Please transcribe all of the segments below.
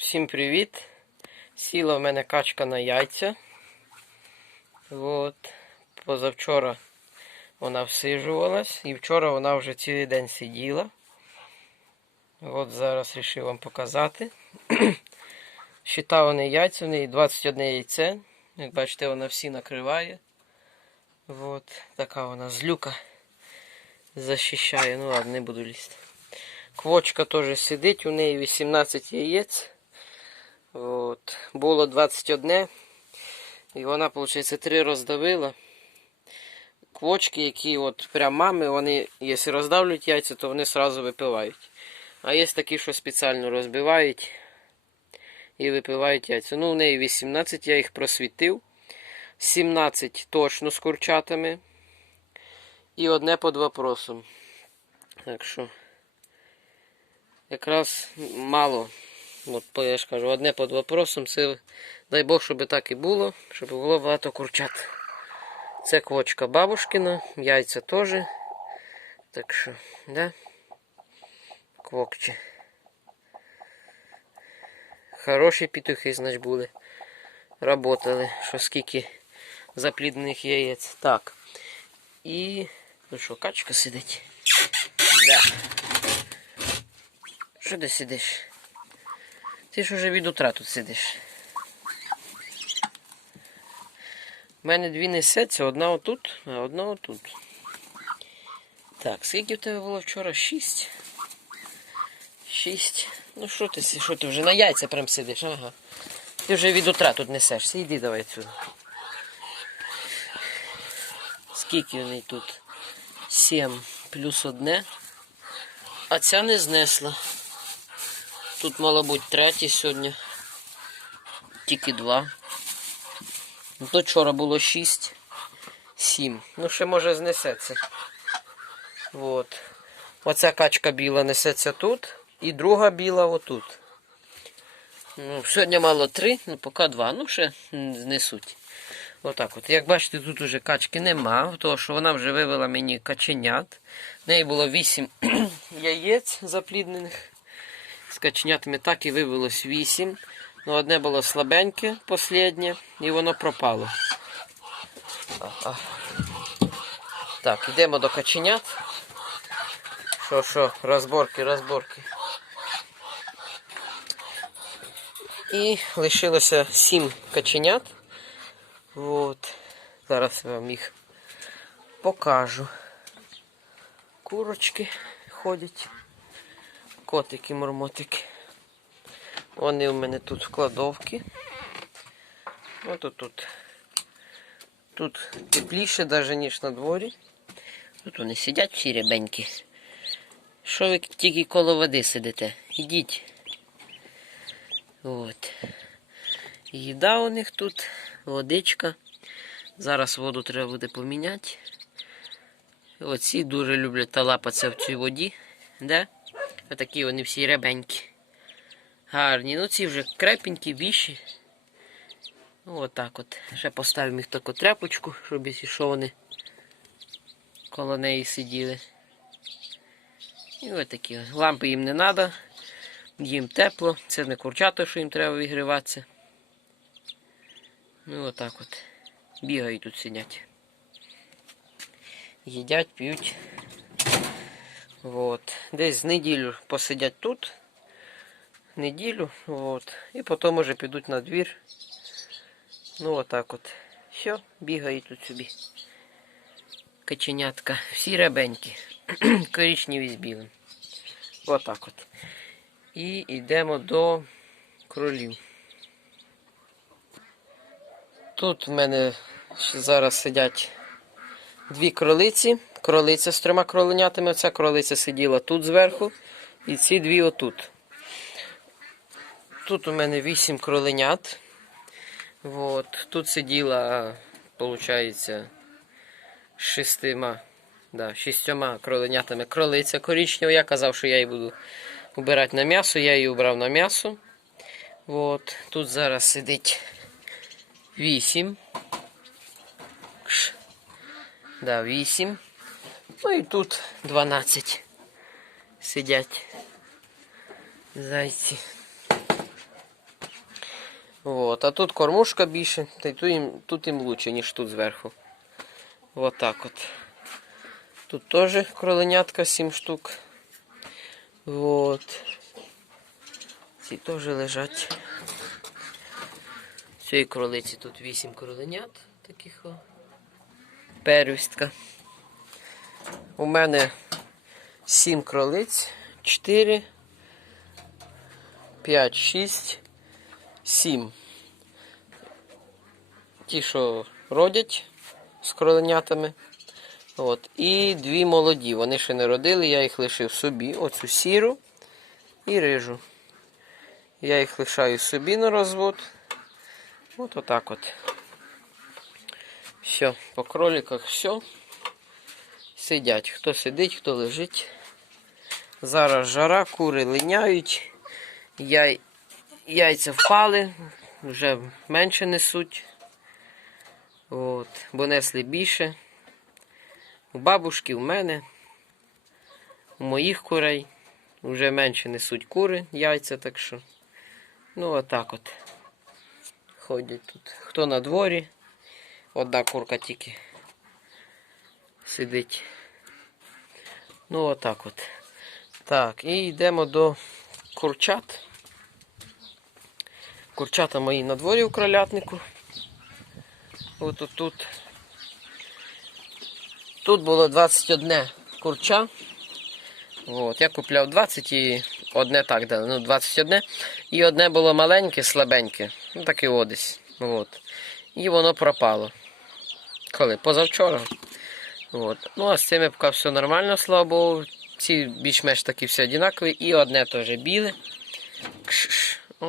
Всім привіт! Сіла в мене качка на яйця. От. Позавчора вона всижувалась і вчора вона вже цілий день сиділа. От зараз вирішив вам показати. Щитав вони яйця, в неї 21 яйце. Як бачите, вона всі накриває. От. Така вона злюка захищає. Ну ладно, не буду лізти. Квочка теж сидить, у неї 18 яєць. От. Було 21. І вона, виходить, 3 роздавила. Квочки, які от прям мами, вони, якщо роздавлюють яйця, то вони одразу випивають. А є такі, що спеціально розбивають і випивають яйця. Ну, у неї 18, я їх просвітив. 17 точно з курчатами. І одне під вопросом. Так що якраз мало. От я ж кажу, одне під вопросом. Це дай Бог, щоб так і було, щоб було багато курчат. Це квочка бабушкина, яйця теж. Так що, да? Квокче. Хороші петухи, значить, були. Работали, що скільки заплідних яєць. Так. І. Ну що, качка сидить? Да. Що ти сидиш? Ти ж уже від утра тут сидиш. У мене дві несеться, одна отут, а одна отут. Так, скільки в тебе було вчора? Шість. Шість. Ну що ти, що ти вже на яйця прям сидиш? Ага. Ти вже від утра тут несешся. Іди давай сюди. Скільки вони тут? Сім плюс одне. А ця не знесла. Тут мало бути третє сьогодні. Тільки два. Ну, То вчора було шість. Сім. Ну, ще може знесеться. От. Оця качка біла несеться тут. І друга біла отут. Ну, сьогодні мало три, ну поки два. Ну, ще знесуть. Отак от. Як бачите, тут уже качки нема, тому що вона вже вивела мені каченят. В неї було вісім яєць запліднених. З каченятами так і вивелось вісім. Ну, одне було слабеньке, останнє, і воно пропало. Так, йдемо до каченят. Що, що, розборки, розборки. І лишилося сім каченят. От. Зараз я вам їх покажу. Курочки ходять. Котики, мурмотики. Вони у мене тут в кладовці. От тут, тут. Тепліше навіть, ніж на дворі. Тут вони сидять всі рябенькі. Що ви тільки коло води сидите? Ідіть. От. Їда у них тут, водичка. Зараз воду треба буде поміняти. Оці дуже люблять талапатися в цій воді. Да? Отакі вони всі рябенькі. Гарні. Ну ці вже крепенькі, більші. Ну, отак от. Ще поставимо їх таку тряпочку, щоб що вони коло неї сиділи. І отакі. от. Лампи їм не треба. Їм тепло. Це не курчата, що їм треба вигріватися. Ну отак от. Бігають тут сидять. Їдять, п'ють. Вот. Десь неділю посидять тут. Неділю. Вот. І потім вже підуть на двір. Ну отак от. Все, бігають тут собі. Каченятка. Всі рябенькі. Коричневі з білим. Отак от. І йдемо до кролів. Тут в мене зараз сидять дві кролиці. Кролиця з трьома кроленятами. Оця кролиця сиділа тут зверху. І ці дві отут. Тут у мене вісім кроленят. Вот. Тут сиділа, виходить, шестима. Да, шістьома кроленятами кролиця коричнева. Я казав, що я її буду убирати на м'ясо. Я її убрав на м'ясо. Вот. Тут зараз сидить вісім. Да, 8. Ну і тут 12 сидять зайці. От, а тут кормушка більше, та й тут їм, тут їм лучше, ніж тут зверху. От так от. Тут теж кроленятка 7 штук. От. Ці теж лежать. Цієї кролиці тут 8 кроленят таких о. Первістка. У мене 7 кролиць, 4, 5, 6, 7. Ті, що родять з кроленятами. От. І дві молоді. Вони ще не родили, я їх лишив собі. Оцю сіру і рижу. Я їх лишаю собі на розвод. От отак от. Все, по кроликах все. Сидять. Хто сидить, хто лежить. Зараз жара, кури линяють. Яй... Яйця впали, вже менше несуть. От. Бо несли більше. У бабушки, у мене, у моїх курей. Вже менше несуть кури, яйця, так що. Ну, отак от. Ходять тут. Хто на дворі, одна курка тільки сидить. Ну, отак от. Так, і йдемо до курчат. Курчата мої на дворі у кролятнику. От тут, тут. Було 21 курча. От, я купляв 20 і одне так дали. Ну, 21. І одне було маленьке, слабеньке. Ну, таке одесь. От. І воно пропало. Коли? Позавчора. От. Ну, а з цими поки все нормально, слава Богу. Ці більш-менш такі всі однакові. І одне теж біле.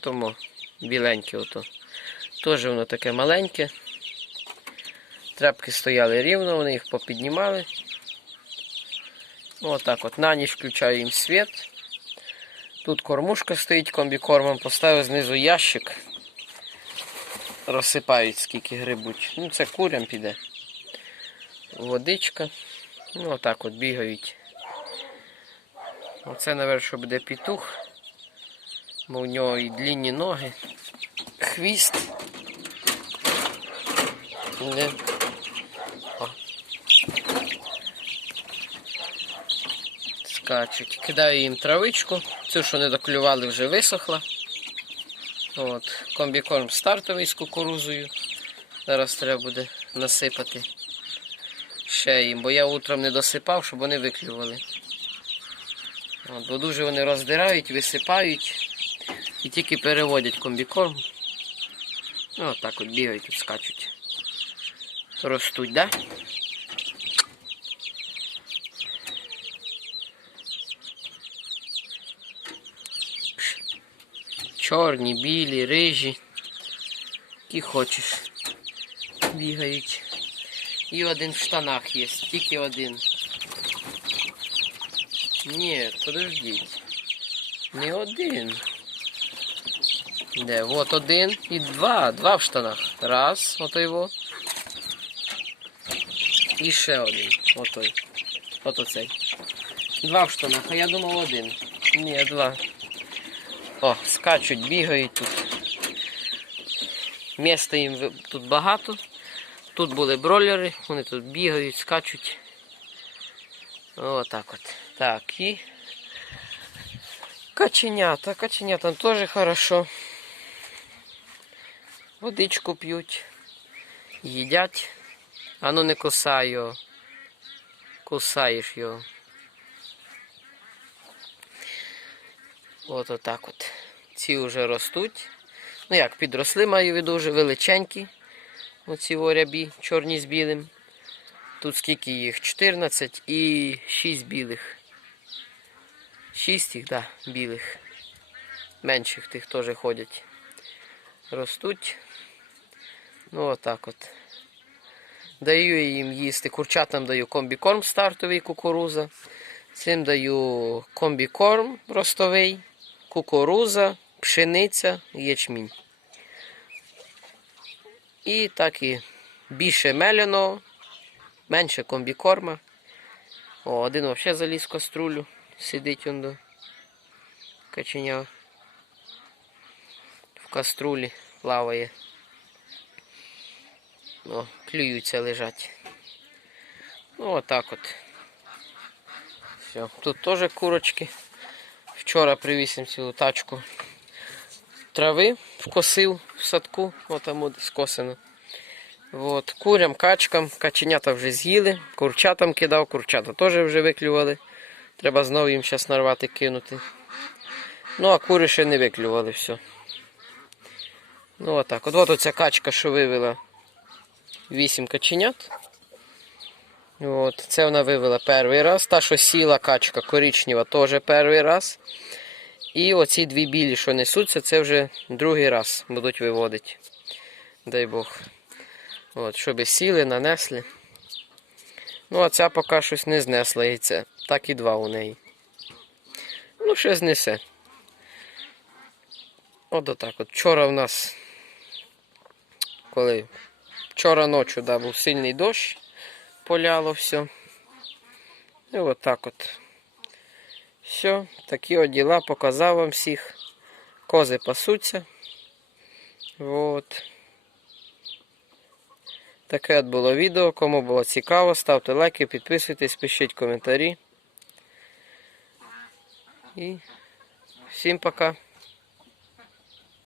Тому біленьке ото. Теж воно таке маленьке. Тряпки стояли рівно, вони їх попіднімали. Отак от. На ніч включаю їм світ. Тут кормушка стоїть комбікормом, поставив знизу ящик. Розсипають скільки грибуть. Ну це курям піде. Водичка. Ну отак от бігають. Оце, мабуть, що буде петух. Бо у нього і длінні ноги. Хвіст. Не. О. Скачуть. Кидаю їм травичку. Цю, що не доклювали, вже висохла. От. Комбікорм стартовий з кукурузою. Зараз треба буде насипати ще їм, бо я утром не досипав, щоб вони виклювали. От, бо дуже вони роздирають, висипають і тільки переводять комбікорм. Ну, отак от бігають, тут скачуть. Ростуть, да? Чорні, білі, рижі. Які хочеш. Бігають. І один в штанах є, тільки один. Ні, подождіть. Не один. Де? Вот один і два. Два в штанах. Раз, ото його. І ще один. Отой. Ото цей. Два в штанах, а я думав один. Ні, два. О, скачуть, бігають тут. Міста їм тут багато. Тут були бройлери, вони тут бігають, скачуть. Отак от. Так, і каченята. Каченятам теж хорошо. Водичку п'ють, їдять. А ну не кусай його. Кусаєш його. От отак от. Ці вже ростуть. Ну як, підросли, маю в виду, вже величенькі. Оці рябі, чорні з білим. Тут скільки їх? 14 і 6 білих. 6 їх, так, да, білих. Менших тих теж ходять. Ростуть. Ну отак от. Даю їм їсти. Курчатам даю комбікорм стартовий кукуруза. Цим даю комбікорм ростовий, кукуруза, пшениця, ячмінь. І так і більше меляного, менше комбікорма. О, один взагалі заліз в каструлю. Сидить он до каченя в каструлі. плаває. О, клюються лежать. Ну, отак от. Все. Тут теж курочки. Вчора привіз їм цілу тачку трави вкосив в садку, отам от скосено. От. Курям, качкам, каченята вже з'їли, курчатам кидав, курчата теж вже виклювали. Треба знову їм зараз нарвати, кинути. Ну, а кури ще не виклювали все. Ну, отак. От, от оця качка, що вивела 8 каченят. От. Це вона вивела перший раз. Та, що сіла качка коричнева, теж перший раз. І оці дві білі, що несуться, це вже другий раз будуть виводити. Дай Бог. От, щоб сіли, нанесли. Ну, а ця поки щось не знесла яйце. Так і два у неї. Ну, ще знесе. От отак от. Вчора в нас, коли вчора ночі да, був сильний дощ, поляло все. І от так от. Все, такі от діла показав вам всіх. Кози пасуться. От. Таке от було відео. Кому було цікаво, ставте лайки, підписуйтесь, пишіть коментарі. І всім пока.